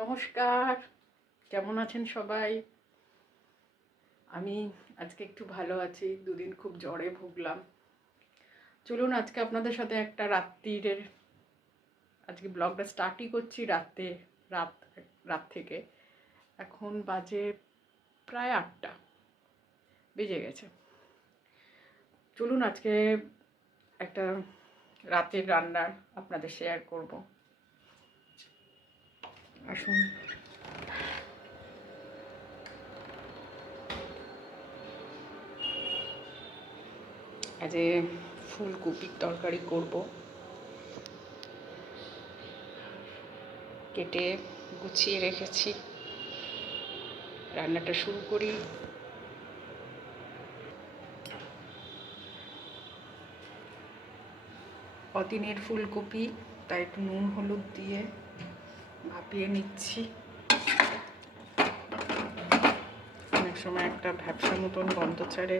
নমস্কার, কেমন আছেন সবাই? আমি আজকে একটু ভালো আছি। দুদিন খুব জ্বরে ভুগলাম। চলুন আজকে আপনাদের সাথে একটা রাত্রির আজকে ব্লগটা স্টার্টই করছি রাত থেকে। এখন বাজে প্রায় 8টা বেজে গেছে। চলুন আজকে একটা রাতের রান্না আপনাদের শেয়ার করব। আসুন। আজ ফুলকপির তরকারি করব। কেটে গুছিয়ে রেখেছি। রান্নাটা শুরু করি। অদিনের ফুলকপি, তাই একটু নুন হলুদ দিয়ে ভাপিয়ে নিচ্ছি। অনেক সময় একটা ভ্যাপসা মতন গন্ধ ছাড়ে।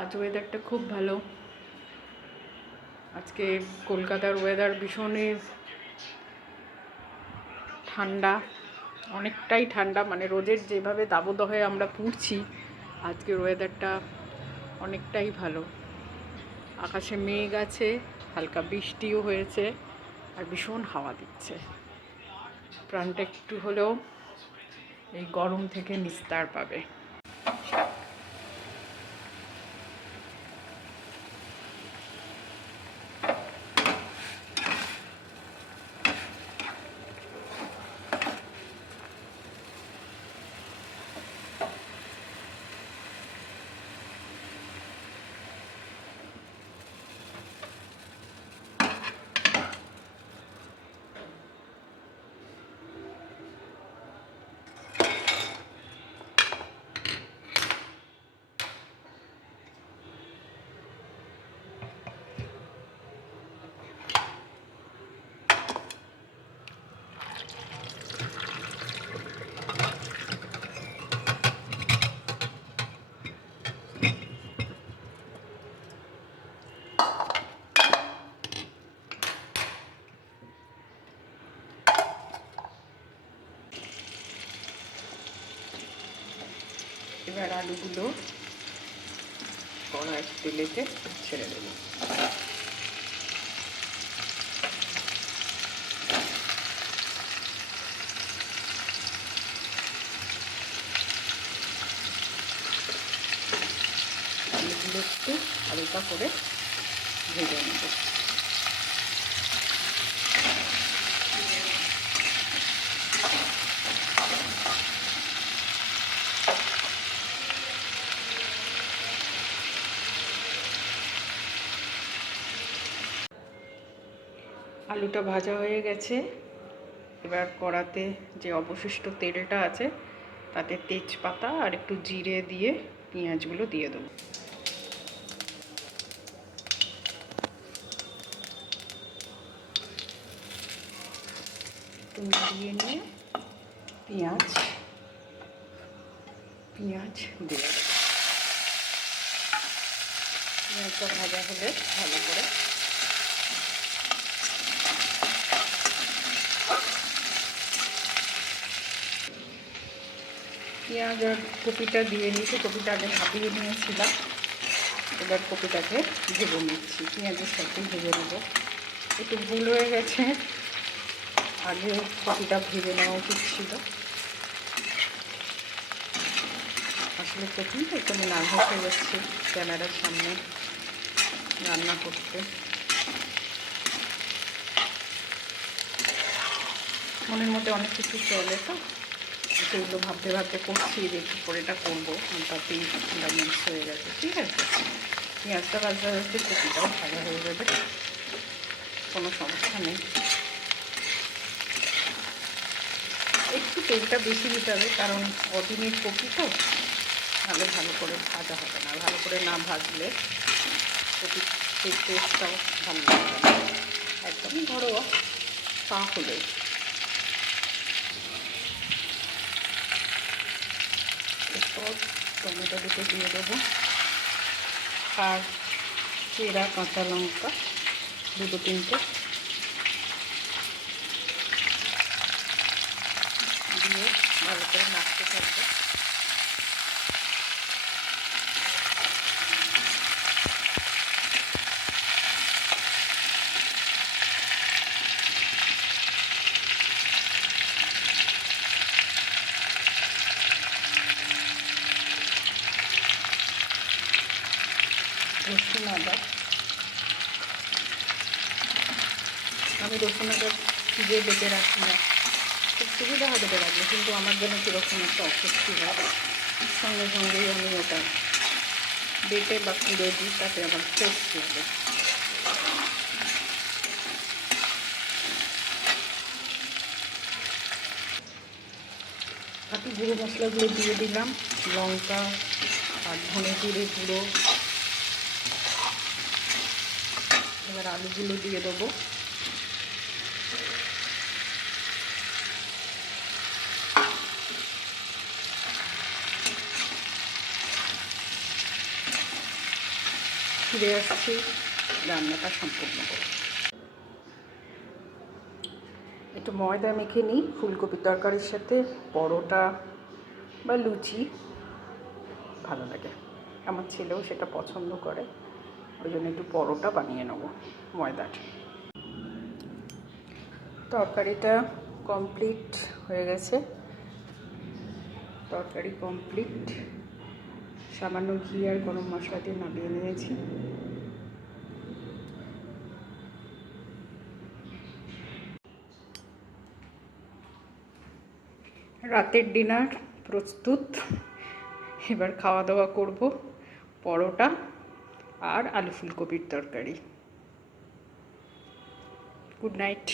আজ ওয়েদারটা খুব ভালো। আজকে কলকাতার ওয়েদার ভীষণই ঠান্ডা, অনেকটাই ঠান্ডা। মানে রোদের যেভাবে দাবদাহে আমরা পুড়ছি, আজকের ওয়েদারটা অনেকটাই ভালো। আকাশে মেঘ আছে, হালকা বৃষ্টিও হয়েছে, আর ভীষণ হাওয়া দিচ্ছে। প্রাণটা একটু হলেও এই গরম থেকে নিস্তার পাবে। এবার আলুগুলো কড়াই তেলেতে ছেড়ে দেবো। আলুগুলো একটু হালকা করে ভেজে নেব। আলুটা ভাজা হয়ে গেছে। এবার কড়াতে যে অবশিষ্ট তেলটা আছে তাতে তেজপাতা আর একটু জিরে দিয়ে পেঁয়াজগুলো দিয়ে দেবো। একটু নাড়িয়ে নিয়ে পেঁয়াজ দিয়ে দেবো। পেঁয়াজটা ভাজা হলে ভালো করে পেঁয়াজ আর কপিটা দিয়ে নিয়েছি। কপিটা আগে ভাপিয়ে নিয়েছিলাম, এবার কপিটাকে ভেজে নিচ্ছি। পেঁয়াজের সাথে ভেজে নেব। একটু ভুল হয়ে গেছে, আগে কপিটা ভেজে নেওয়া উচিত ছিল। আসলে প্রথম তো একটু আমি নার্ভাস হয়ে যাচ্ছি ক্যামেরার সামনে রান্না করতে। মনের মধ্যে অনেক কিছু চলে, তো সেগুলো ভাবতে ভাবতে করছি যে একটু পরে এটা করবো, তাতেই এটা মিক্স হয়ে গেছে। ঠিক আছে, পেঁয়াজটা ভাজা হচ্ছে, কপিটাও ভাজা হয়ে যাবে, কোনো সমস্যা নেই। একটু তেলটা বেশি দিতে হবে, কারণ অদিনের কপি তো, তাহলে ভালো করে ভাজা হবে না। ভালো করে না ভাজলে কপির টেস্টটাও ভালো লাগবে না। একদমই ঘরোয়া তা হলেও। এরপর টমেটো দুটো দিয়ে দেবো, আর চেরা কাঁচা লঙ্কা দুটো তিনটে, আমি রসুন আদা ভিজিয়ে বেটে রাখি না, খুব সুবিধা হয় বেটে রাখলে, কিন্তু আমার জন্য কীরকম একটা অস্বস্তি হয়, সঙ্গে সঙ্গেই আমি ওটা বেটে বা কুড়ে দিই, তাতে আমার ফ্রেশ লাগে। বাকি গুঁড়ো মশলাগুলো দিয়ে দিলাম, লঙ্কা আর ধনে জিরে গুঁড়ো। এবার আলুগুলো দিয়ে দেবো। ফিরে আসছি রান্নাটা সম্পূর্ণ করে। একটু ময়দা মেখে নিই ফুলকপির তরকারির সাথে, পরোটা বা লুচি ভালো লাগে, আমার ছেলেও সেটা পছন্দ করে, ওই জন্য একটু পরোটা বানিয়ে নেব ময়দার। তরকারিটা কমপ্লিট হয়ে গেছে, তরকারি কমপ্লিট। সামান্য ঘি আর গরম মশলা দিয়ে নামিয়ে নিয়েছি। রাতের ডিনার প্রস্তুত, এবার খাওয়া দাওয়া করব। পরোটা আর আলু ফুলকপির তরকারি। Good night.